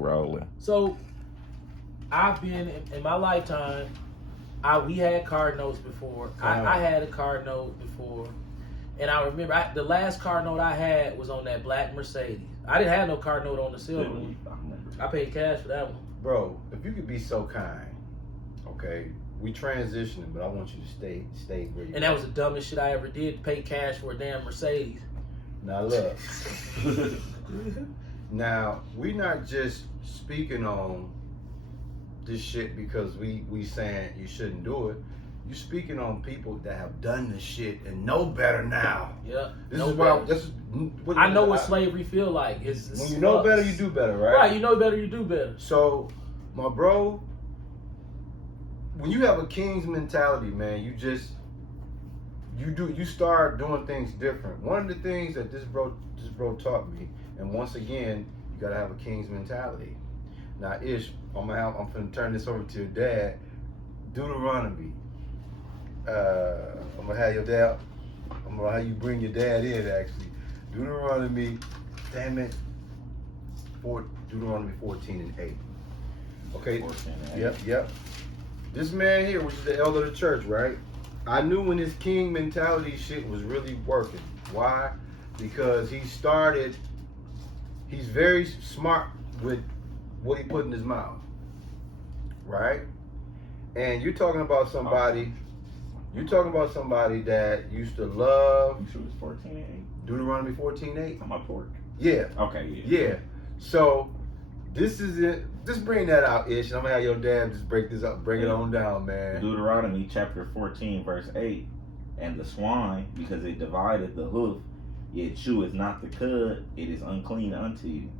rolling. So I've been in my lifetime. We had card notes before. I had a card note before, and I remember the last card note I had was on that black Mercedes. I didn't have no card note on the silver one. I paid cash for that one. Bro, if you could be so kind, okay, we transitioning, but I want you to stay where you. And that was the dumbest shit I ever did, to pay cash for a damn Mercedes. Now look, now we not just speaking on this shit because we saying you shouldn't do it. You speaking on people that have done this shit and know better now. Yeah. This is why. I know what slavery feel like. When you know better, you do better, right? Right. You know better, you do better. So, my bro, when you have a king's mentality, man, you start doing things different. One of the things that this bro taught me, and once again, you gotta have a king's mentality. Now, Ish, I'm gonna turn this over to your dad. Deuteronomy. I'm gonna have your dad. I'm gonna have you bring your dad in. Actually, Deuteronomy. Damn it. Deuteronomy 14 and 8. Okay. 14 and 8. Yep. This man here, which is the elder of the church, right? I knew when his king mentality shit was really working. Why? Because he's very smart with what he put in his mouth. Right? And you're talking about somebody that used to love. You sure it's 14 and 8? Deuteronomy 14 8. On my pork. Yeah. Okay, Yeah. So this is it. Just bring that out, Ish. And I'm gonna have your dad just break this up, bring it on down, man. Deuteronomy chapter 14, verse 8. And the swine, because it divided the hoof, yet cheweth not the cud, it is unclean unto you.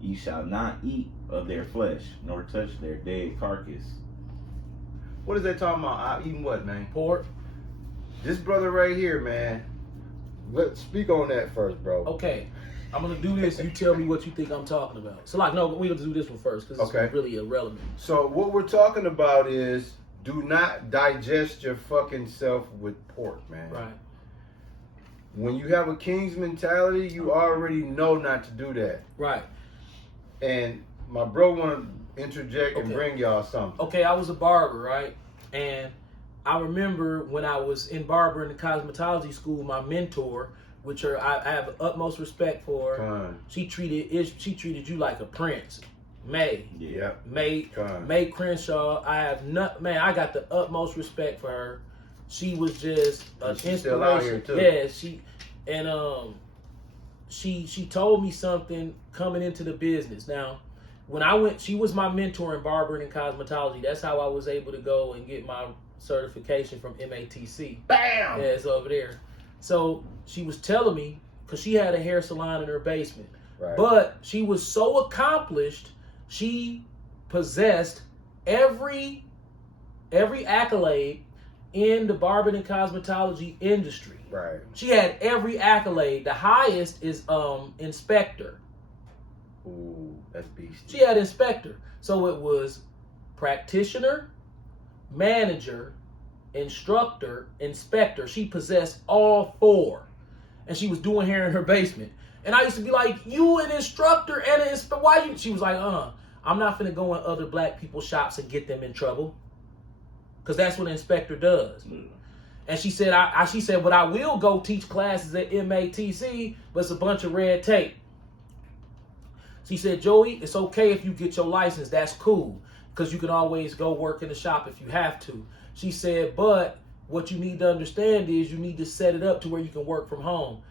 Ye shall not eat of their flesh, nor touch their dead carcass. What is that talking about? Eating what, man? Pork. This brother right here, man. Let's speak on that first, bro. Okay. I'm gonna do this. You tell me what you think I'm talking about. So, like, no, we're gonna do this one first because it's really irrelevant. So, what we're talking about is do not digest your fucking self with pork, man. Right. When you have a king's mentality, you already know not to do that. Right. And my bro want to interject and bring y'all something. Okay, I was a barber, right? And I remember when I was in barber in the cosmetology school, my mentor, which I have utmost respect for. She treated you like a prince. May. Yeah. May Crenshaw. I got the utmost respect for her. She was just an inspiration. Still out here too. Yeah, she told me something coming into the business. Now, when I went, she was my mentor in barbering and cosmetology. That's how I was able to go and get my certification from MATC. Bam! Yeah, it's over there. So she was telling me, because she had a hair salon in her basement. Right. But she was so accomplished, she possessed every accolade in the barbering and cosmetology industry. Right. She had every accolade. The highest is inspector. Ooh, that's beast. She had inspector. So it was practitioner, manager, instructor, inspector. She possessed all four. And she was doing hair in her basement. And I used to be like, you an instructor and an inspector, why you? She was like, I'm not finna go in other black people's shops and get them in trouble. Because that's what an inspector does. Mm. And she said, she said, but I will go teach classes at MATC, but it's a bunch of red tape. She said, Joey, it's okay if you get your license. That's cool. Because you can always go work in the shop if you have to. She said, but what you need to understand is you need to set it up to where you can work from home.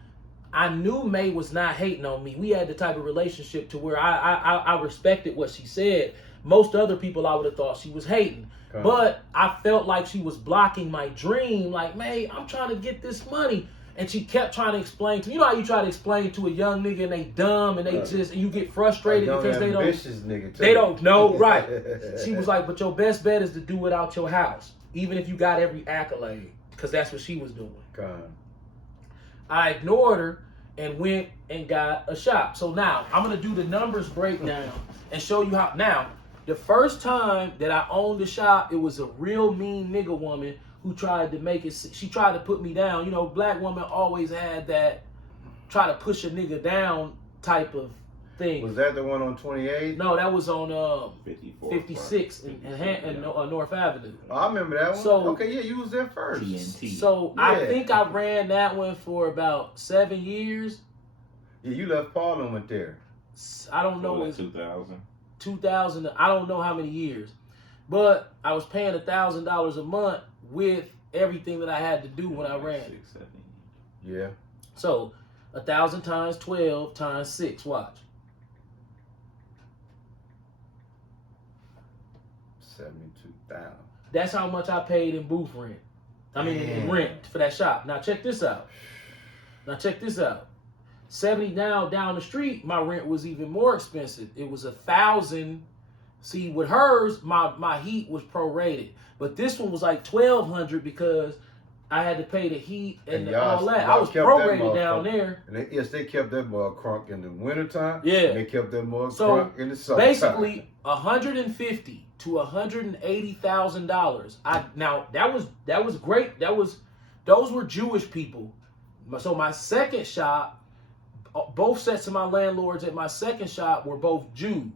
I knew May was not hating on me. We had the type of relationship to where I respected what she said. Most other people, I would have thought she was hating. But I felt like she was blocking my dream. Like, May, I'm trying to get this money. And she kept trying to explain to me. You know how you try to explain to a young nigga and they dumb and they and you get frustrated because they don't know. Right. She was like, but your best bet is to do it out your house. Even if you got every accolade. Because that's what she was doing. I ignored her and went and got a shop. So now I'm going to do the numbers breakdown and show you how. Now, the first time that I owned the shop, it was a real mean nigga woman who tried to make it. She tried to put me down. You know, black woman always had that try to push a nigga down type of thing. Was that the one on 28? No, that was on 54. 56 in North Avenue. Oh, I remember that one. So- okay, yeah, you was there first. TNT. So I Yeah. think I ran that one for about 7 years. Yeah, you left Paul and went there. I don't know, What, it's 2000. 2000. I don't know how many years, but I was paying $1,000 a month with everything that I had to do when I ran. 6, 7. Yeah. So 1,000 times 12 times 6. Watch. 72,000. That's how much I paid in booth rent. I mean, in Damn. rent for that shop. Now check this out. 70 down the street, my rent was even more expensive. It was 1,000. See, with hers, my heat was prorated, but this one was like 1,200 because I had to pay the heat and y'all- all that. y'all I was kept that prorated down motherfucker. there. And they kept that mug crunk in the wintertime. Yeah. And they kept that mug So, crunk in the summertime. Basically, $150,000 to $180,000. Now that was great. Those were Jewish people. So my second shop, both sets of my landlords at my second shop were both Jews.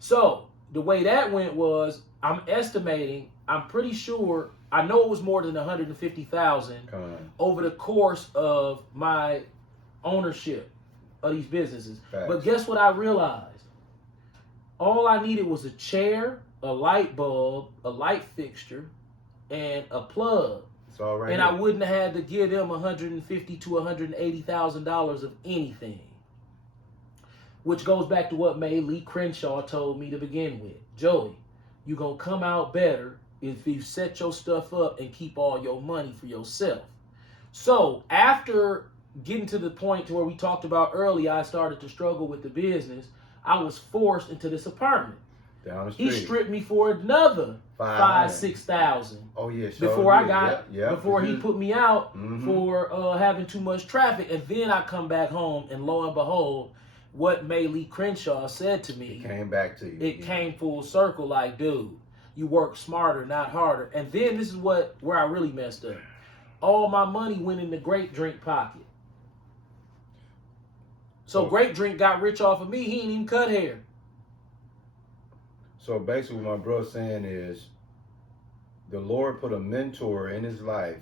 So the way that went was, I'm estimating, I'm pretty sure, I know it was more than 150,000 Come on. over the course of my ownership of these businesses. Facts. But guess what I realized? All I needed was a chair, a light bulb, a light fixture, and a plug. It's all right. And here. I wouldn't have had to give them $150,000 to $180,000 of anything. Which goes back to what May Lee Crenshaw told me to begin with. Joey, you're going to come out better if you set your stuff up and keep all your money for yourself. So after getting to the point to where we talked about earlier, I started to struggle with the business. I was forced into this apartment. Down the He street. stripped me for another 5,000-6,000 Oh yeah. sure before I did. got Yeah. before he put me out Mhm. for having too much traffic. And then I come back home, and lo and behold, what May Lee Crenshaw said to me, It came back to you. it came full circle. Like, dude, you work smarter, not harder. And then this is where I really messed up. All my money went in the Great Drink pocket. So Oh. Great Drink got rich off of me. He ain't even cut hair. So basically, what my brother's saying is, the Lord put a mentor in his life,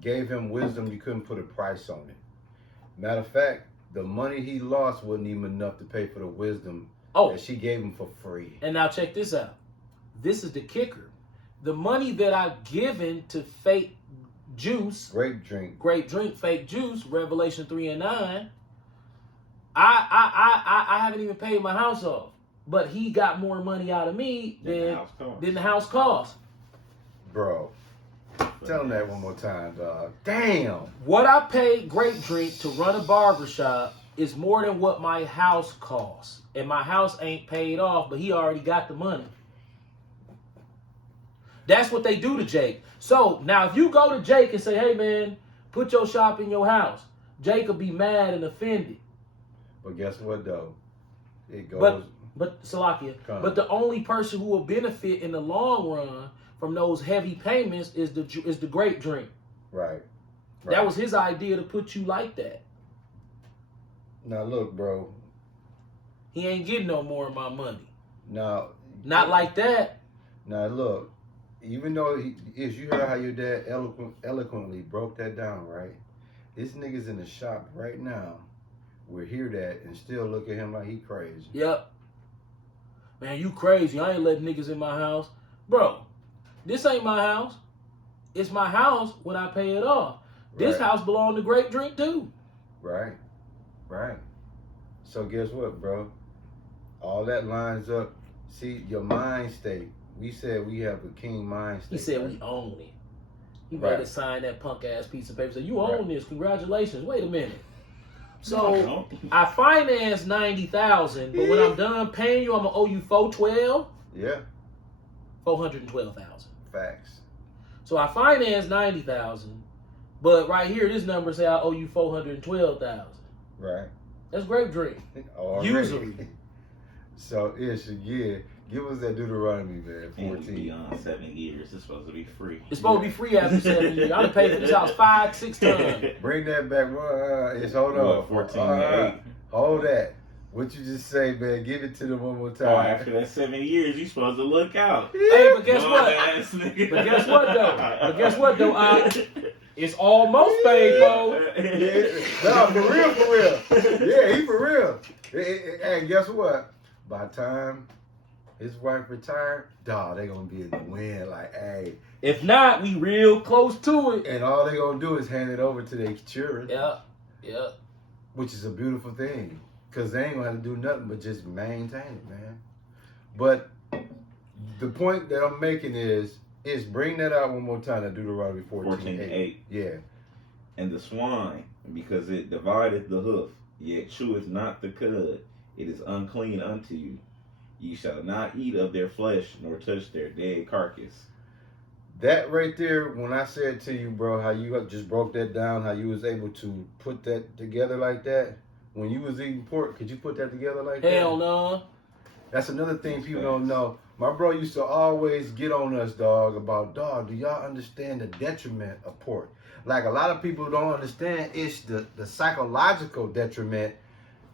gave him wisdom. You couldn't put a price on it. Matter of fact, the money he lost wasn't even enough to pay for the wisdom Oh, that she gave him for free. and now check this out. This is the kicker. The money that I've given to fake juice, Grape drink. Great Drink, fake juice, Revelation 3 and 9, I haven't even paid my house off. But he got more money out of me than the house cost. Bro, tell him that one more time, dog. Damn. What I paid Great Drink to run a barbershop is more than what my house costs. And my house ain't paid off, but he already got the money. That's what they do to Jake. So now if you go to Jake and say, hey man, put your shop in your house, Jake will be mad and offended. But guess what, though? It goes. But Salakia, Come. but the only person who will benefit in the long run from those heavy payments is the Great Drink. Right. That was his idea to put you like that. Now, look, bro. He ain't getting no more of my money. Now. Not like that. Now, look. Even though you heard how your dad eloquently broke that down, right? This nigga's in the shop right now will hear that and still look at him like he crazy. Yep. Man, you crazy. I ain't letting niggas in my house. Bro, this ain't my house. It's my house when I pay it off. This Right. house belong to Great Drink too. Right. Right. So guess what, bro? All that lines up. See, your mind state. We said we have a king mind state. He said right? we own it. He Right. made us sign that punk ass piece of paper. Said, you own Right. this. Congratulations. Wait a minute. No, So I financed 90,000, but when I'm done paying you, I'm gonna owe you 412, Yeah. 412,000. Facts. So I financed 90,000, but right here, this number say I owe you 412,000. Right. That's Grape Drink. Already. Usury. So Ish, yeah, give us that Deuteronomy, man. And 14. beyond 7 years, it's supposed to be free. It's supposed to be free after 7 years. I done paid for this house 5-6 times. Bring that back. Ish, hold on. What, 14 and 8? Hold that. What you just say, man? Give it to them one more time. Oh, after that 7 years, you supposed to look out. Hey, but guess Dumb what? ass nigga. But guess what though? It's almost paid for. Yeah, no, for real. Yeah, he for real. Hey, guess what? By the time his wife retired, dog, they gonna be in the win. Like, hey. If not, we real close to it. And all they gonna do is hand it over to their children. Yeah. Which is a beautiful thing. Because they ain't gonna have to do nothing but just maintain it, man. But the point that I'm making is bring that out one more time, that Deuteronomy 14:8. Yeah. And the swine, because it divideth the hoof, yet cheweth not the cud, it is unclean unto you. Ye shall not eat of their flesh, nor touch their dead carcass. That right there, when I said to you, bro, how you just broke that down, how you was able to put that together like that. When you was eating pork, could you put that together like that? Hell no. That's another thing people don't know. My bro used to always get on us, dog, about, dog, do y'all understand the detriment of pork? Like, a lot of people don't understand it's the psychological detriment,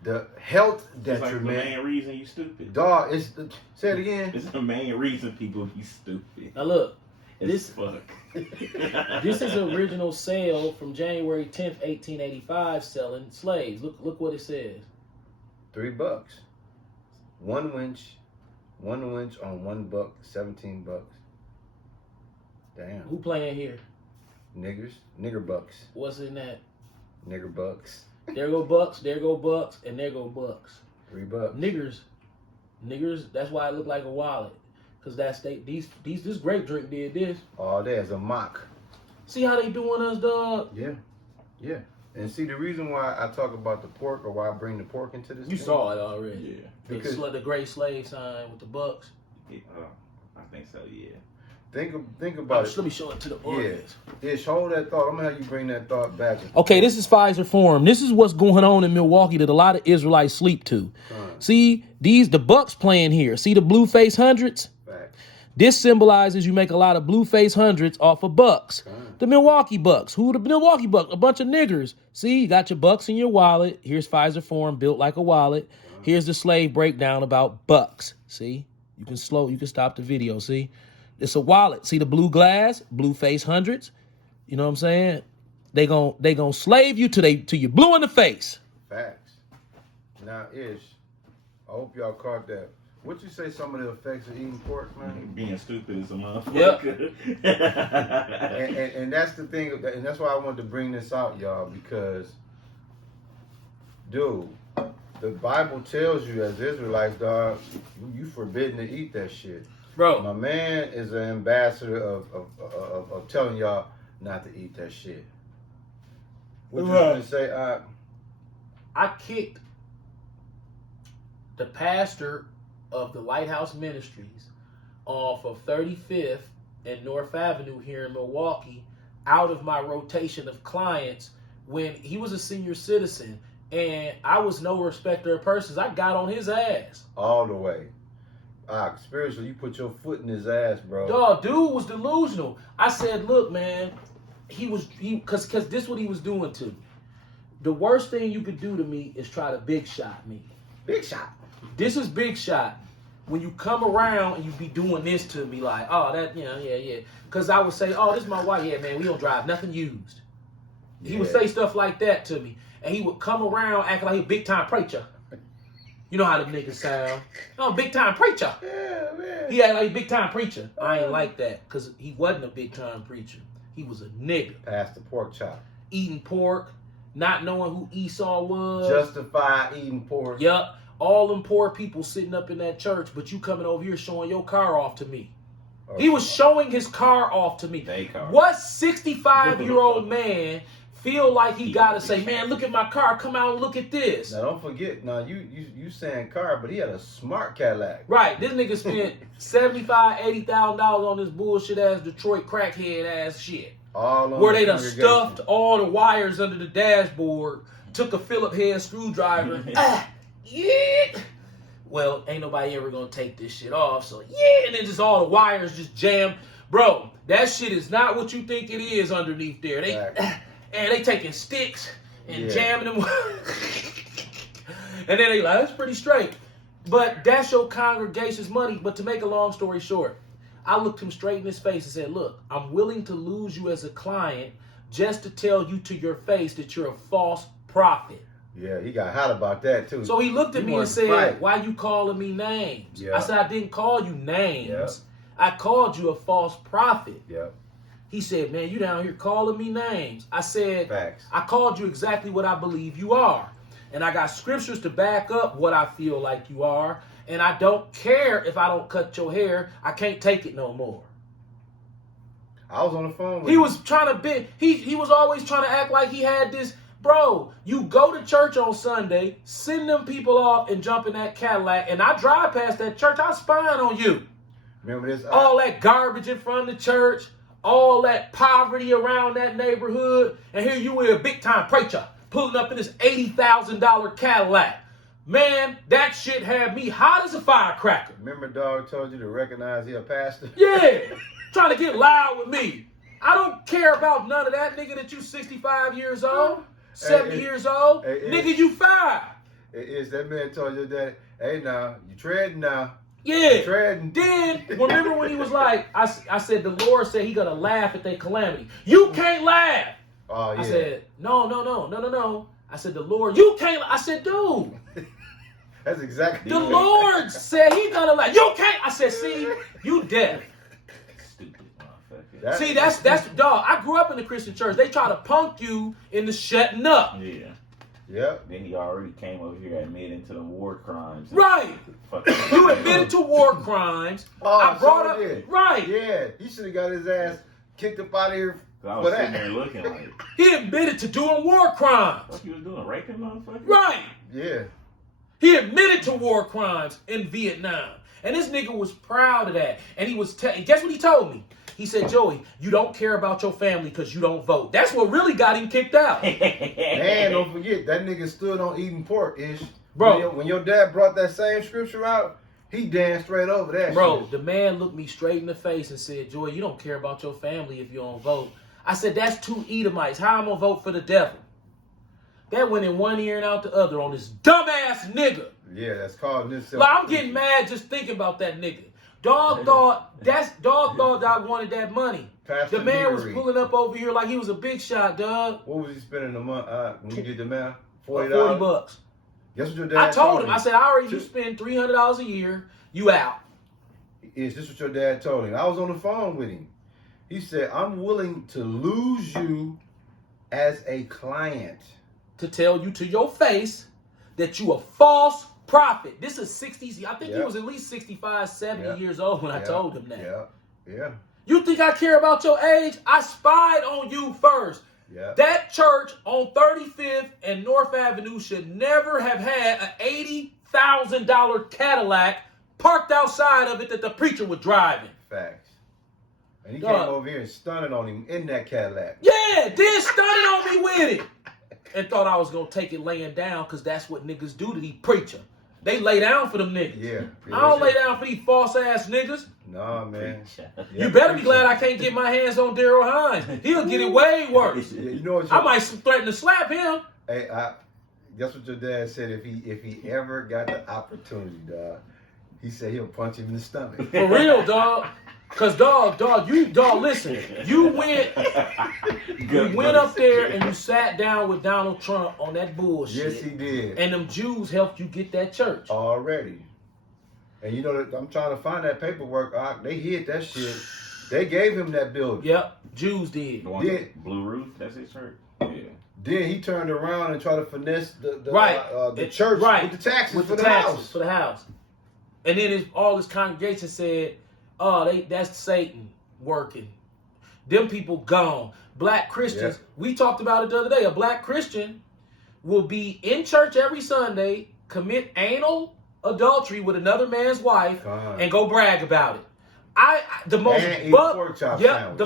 the health detriment. It's like the main reason you stupid. Dog, say it again. It's the main reason people be stupid. Now look, It's fuck. this is original sale from January 10th, 1885, selling slaves. Look what it says. $3. One winch on $1, $17. Damn. Who playing here? Nigger bucks. What's in that? Nigger bucks. There go bucks, and there go bucks. $3. Niggers, that's why it looked like a wallet. Cause this grape drink did this. Oh, there's a mock. See how they doing us, dog? Yeah. And see, the reason why I talk about the pork, or why I bring the pork into this, You thing, saw it already. Yeah. Because The great slave sign with the bucks. I think so, yeah. think about it. Let me show it to the audience. Ish, hold that thought. I'm gonna have you bring that thought back. Okay, this is Pfizer Forum. This is what's going on in Milwaukee that a lot of Israelites sleep to. See, the bucks playing here. See the blue face hundreds? Facts. This symbolizes you make a lot of blue face hundreds off of bucks. The Milwaukee Bucks. Who the Milwaukee Bucks? A bunch of niggers. See, you got your bucks in your wallet. Here's Pfizer Forum built like a wallet. Here's the slave breakdown about bucks. See, you can stop the video. See, it's a wallet. See the blue glass, blue face hundreds. You know what I'm saying? They gon' slave you to you blue in the face. Facts. Now, Ish, I hope y'all caught that. What you say some of the effects of eating pork, man? Being stupid is a motherfucker. And that's the thing, and that's why I wanted to bring this out, y'all, because, dude, the Bible tells you as Israelites, dog, you forbidden to eat that shit. Bro, My man is an ambassador of telling y'all not to eat that shit. What you gonna say? I kicked the pastor of the Lighthouse Ministries off of 35th and North Avenue here in Milwaukee out of my rotation of clients when he was a senior citizen and I was no respecter of persons. I got on his ass. All the way. Spiritually, you put your foot in his ass, bro. Dog, dude was delusional. I said, look, man, cause this is what he was doing to me. The worst thing you could do to me is try to big shot me. Big shot. This is big shot. When you come around and you be doing this to me, like, oh, that, yeah. Because I would say, oh, this is my wife. Yeah, man, we don't drive nothing used. He would say stuff like that to me. And he would come around acting like he a big time preacher. You know how them niggas sound. Oh, big time preacher. Yeah, man. He acted like a big time preacher. I ain't like that because he wasn't a big time preacher. He was a nigga. Pass the pork chop. Eating pork, not knowing who Esau was. Justify eating pork. Yup. All them poor people sitting up in that church, but you coming over here showing your car off to me. Oh, He was showing his car off to me. What 65-year-old man feel like he gotta say, man, look at my car, come out and look at this? Now don't forget, you saying car, but he had a smart Cadillac. Right, this nigga spent $75,000, $80,000 on this bullshit ass Detroit crackhead ass shit. All on Where the they done congregation. stuffed all the wires under the dashboard, took a Phillip head screwdriver, yeah. Well, ain't nobody ever gonna take this shit off, so yeah, and then just all the wires just jammed. Bro, that shit is not what you think it is underneath there. They taking sticks and jamming them. And then they like, that's pretty straight. But that's your congregation's money. But to make a long story short, I looked him straight in his face and said, look, I'm willing to lose you as a client just to tell you to your face that you're a false prophet. Yeah, he got hot about that too. So he looked at He me and wanted to said, fight. why you calling me names? Yeah. I said, I didn't call you names. Yeah. I called you a false prophet. Yep, He said, man, you down here calling me names. I said, facts. I called you exactly what I believe you are. And I got scriptures to back up what I feel like you are. And I don't care if I don't cut your hair. I can't take it no more. I was on the phone with He him. was trying to be, he was always trying to act like he had this. Bro, you go to church on Sunday, send them people off and jump in that Cadillac, and I drive past that church, I spying on you. Remember this? All that garbage in front of the church, all that poverty around that neighborhood, and here you are, a big time preacher, pulling up in this $80,000 Cadillac. Man, that shit had me hot as a firecracker. Remember, dog told you to recognize he a pastor? Yeah, trying to get loud with me. I don't care about none of that, nigga, that you 65 years old, 70 years old. Nigga, you 5. Is that man told you that? Hey, now you treading now. Yeah. You treading. Then, remember when he was like, I said, the Lord said he gonna laugh at their calamity. You can't laugh. Oh yeah. I said, no. I said, the Lord, you can't. I said, dude, That's exactly. the Lord said he gonna laugh. You can't. I said, see, you deaf. Stupid motherfucker. See, that's dog. I grew up in the Christian church. They try to punk you into shutting up. Yeah. Yep. Then he already came over here admitting to the war crimes. Right. You admitted to war crimes. Oh, I brought up did. right. Yeah, he should have got his ass kicked up out of here. I was sitting there looking like, He admitted to doing war crimes. what he was doing, raping motherfuckers? Right. Yeah. He admitted to war crimes in Vietnam. And this nigga was proud of that. And he was, guess what he told me? He said, Joey, you don't care about your family because you don't vote. That's what really got him kicked out. Man, don't forget, that nigga stood on eating pork, ish. Bro. When your dad brought that same scripture out, he danced straight over that Bro, shit. the man looked me straight in the face and said, Joey, you don't care about your family if you don't vote. I said, that's 2 Edomites. How I'm going to vote for the devil? That went in one ear and out the other on this dumbass nigga. Yeah, that's called this. Like, I'm getting mad just thinking about that nigga. Dog thought that I wanted that money. Pastor The man was Deary. pulling up over here like he was a big shot, dog. What was he spending a month when you did the math? $40. $40. Guess what your dad I told him. me? I said, I already you spend $300 a year. You out. Is this what your dad told him? I was on the phone with him. He said, I'm willing to lose you as a client. To tell you to your face that you a false prophet. This is 60s. I think he was at least 65, 70 years old when I told him that. Yeah. You think I care about your age? I spied on you first. Yeah. That church on 35th and North Avenue should never have had an $80,000 Cadillac parked outside of it that the preacher was driving. Facts. And he Dog. came over here and stunted on him in that Cadillac. Yeah, then stunted on me with it. And thought I was going to take it laying down because that's what niggas do to these preachers. They lay down for them niggas. Yeah. I don't lay down for these false-ass niggas. Nah, man. You better be glad I can't get my hands on Daryl Hines. He'll get it way worse. Yeah, you know what? I might threaten to slap him. Hey, guess what your dad said if he ever got the opportunity, dog? He said he'll punch him in the stomach. For real, dog. Cause dog, listen. You went up there and you sat down with Donald Trump on that bullshit. Yes, he did. And them Jews helped you get that church. Already. And you know, I'm trying to find that paperwork. They hid that shit. They gave him that building. Yep, Jews did. The one with Blue Roof, that's his church? Yeah. Then he turned around and tried to finesse the church right. with the taxes with for the the taxes house. for the house. And then all this congregation said, "Oh, that's Satan working. Them people gone. Black Christians." Yeah. We talked about it the other day. A black Christian will be in church every Sunday, commit anal adultery with another man's wife, and go brag about it. The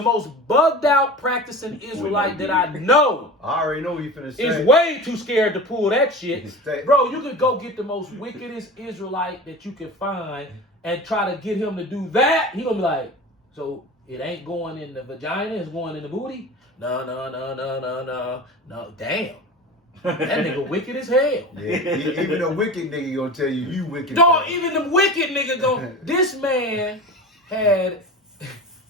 most bugged out practicing Israelite that I know. I already know what you finna say. Is way too scared to pull that shit. Bro, you could go get the most wickedest Israelite that you can find and try to get him to do that. He gonna be like, so it ain't going in the vagina, it's going in the booty? No. Damn. That nigga wicked as hell. Yeah, even a wicked nigga gonna tell you wicked. Dog, dog. even the wicked nigga go. This man had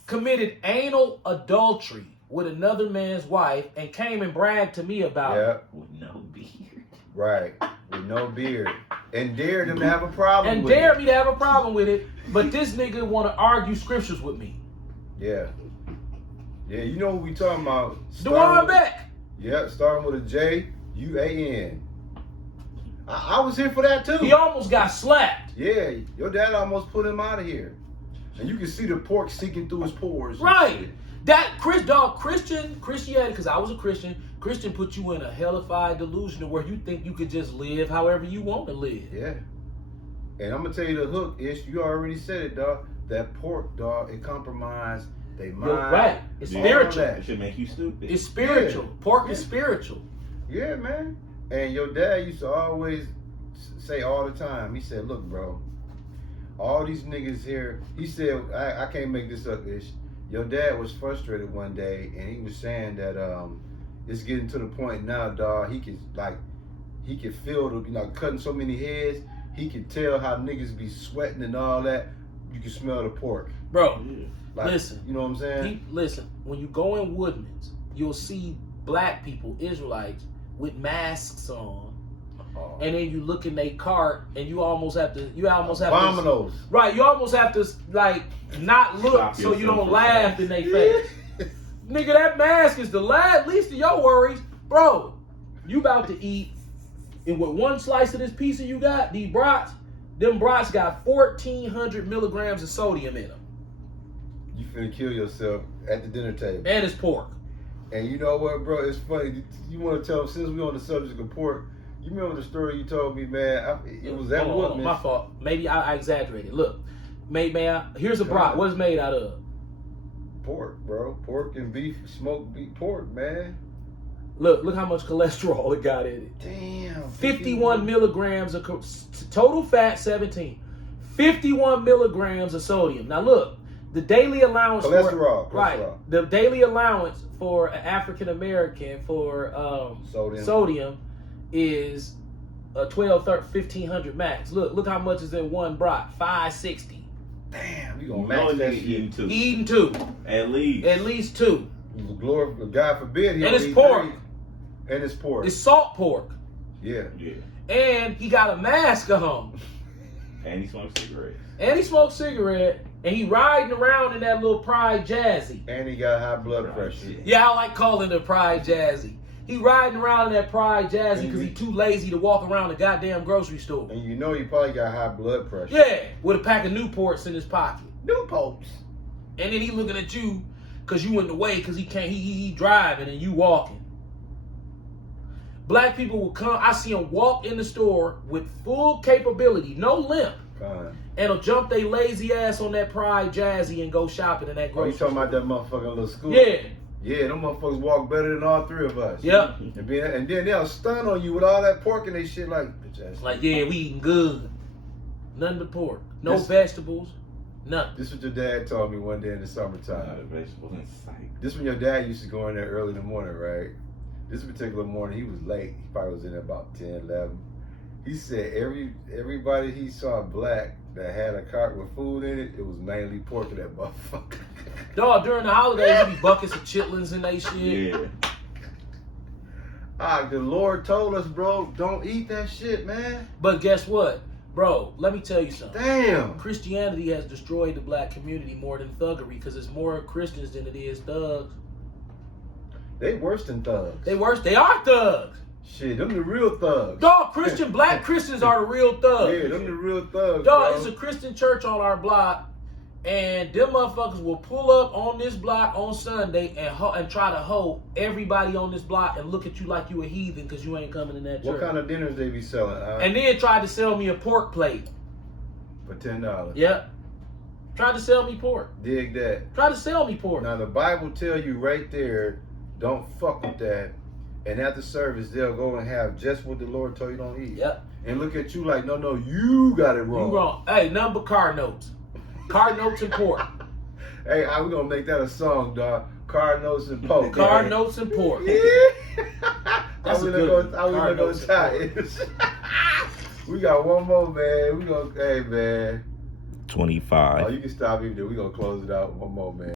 committed anal adultery with another man's wife and came and bragged to me about it. Yeah, With no beard. right. With no beard. And dared him to have a problem And with dared it. me to have a problem with it, but this nigga want to argue scriptures with me. Yeah. Yeah, you know what we talking about. Dewan Beck. Yeah, starting with a J-U-A-N. I was here for that too. He almost got slapped. Yeah, your dad almost put him out of here. And you can see the pork seeking through his pores. and Right. shit. That Christianity, because I was a Christian put you in a hellified delusion where you think you could just live however you want to live. Yeah. And I'm gonna tell you the hook is you already said it, dog. That pork, dog, it compromised they mind. You're right. It's Yeah. spiritual. All It should make you stupid. It's spiritual. Yeah. Pork is Yeah. spiritual. Yeah, man. And your dad used to always say all the time, he said, look, bro, all these niggas here, he said, I can't make this up, Ish. Your dad was frustrated one day and he was saying that it's getting to the point now, dog, he could feel the, cutting so many heads, he could tell how niggas be sweating and all that. You can smell the pork. Bro, Yeah. Like, listen. You know what I'm saying? Listen, when you go in Woodman's, you'll see black people, Israelites, with masks on. Oh. And then you look in their cart and you almost have to Abominos. Right, you almost have to like not look Stop so you yourself don't from laugh saying. in their face. Nigga, that mask is the least of your worries. Bro, you about to eat, and with one slice of this pizza you got, these brats, them brats got 1,400 milligrams of sodium in them. You finna kill yourself at the dinner table. And it's pork. And you know what, bro? It's funny. You want to tell, since we on the subject of pork, you remember the story you told me, man? It was that Hold on, Woodman's. my fault. Maybe I exaggerated. Look, here's a brat. What is made out of? Pork, bro. Pork and beef, smoked beef pork, man. Look how much cholesterol it got in it. Damn. 51 milligrams of total fat, 17. 51 milligrams of sodium. Now look, the daily allowance Cholesterol. right? The daily allowance for an African American for sodium is 1,500 max. Look how much is in one brat. 560. Damn, you You gonna know max a that nigga shit. eating two. Eating two, At least. at least two. Glory, God forbid he And don't it's eat pork. 3. And it's pork. It's salt pork, Yeah. Yeah. and he got a mask on, And he smokes cigarettes. and he smokes cigarette, and he riding around in that little Pride Jazzy. And he got high blood Right, pressure. shit. Yeah, I like calling it Pride Jazzy. He riding around in that Pride Jazzy because he too lazy to walk around the goddamn grocery store. And you know he probably got high blood pressure. Yeah, with a pack of Newports in his pocket. New popes. And then he looking at you because you in the way because he can't, he driving and you walking. Black people will come, I see them walk in the store with full capability, no limp, Fine. and will jump they lazy ass on that Pride Jazzy and go shopping in that Oh, you grocery talking store. about that motherfucking little school? Yeah, Yeah, them motherfuckers walk better than all three of us. yep. And then they'll stun on you with all that pork and they shit like, bitch ass. Like, yeah, we eating good. Nothing but pork. No This- vegetables. Nothing. This is what your dad told me one day in the summertime. Vegetables in sight. This when your dad used to go in there early in the morning, right? This particular morning, he was late. He probably was in there about 10, 11. He said everybody he saw black that had a cart with food in it, it was mainly pork in that motherfucker. Dog, during the holidays, there be buckets of chitlins and they shit. Yeah. The Lord told us, bro, don't eat that shit, man. But guess what? Bro, let me tell you something. Damn. Christianity has destroyed the black community more than thuggery because it's more Christians than it is thugs. They worse than thugs. They are thugs. Shit, them the real thugs. Dog, black Christians are the real thugs. Yeah, them the real thugs, Dog, bro. it's a Christian church on our block, and them motherfuckers will pull up on this block on Sunday and try to hold everybody on this block and look at you like you a heathen because you ain't coming in that church. What kind of dinners they be selling? And then tried to sell me a pork plate. For $10. Yep. Tried to sell me pork. Dig that. Tried to sell me pork. Now the Bible tell you right there, don't fuck with that. And after service, they'll go and have just what the Lord told you don't eat. Yep. And look at you like, no, you got it wrong. You wrong. Hey, nothing but car notes. Car notes and pork. Hey, we gonna make that a song, dog. Car notes and pork. Car notes and pork. Yeah. That's How we a look good on, how we look on Cardinals Titans? We got one more, man. Hey, man. 25. Oh, you can stop even there. We gonna close it out. One more, man.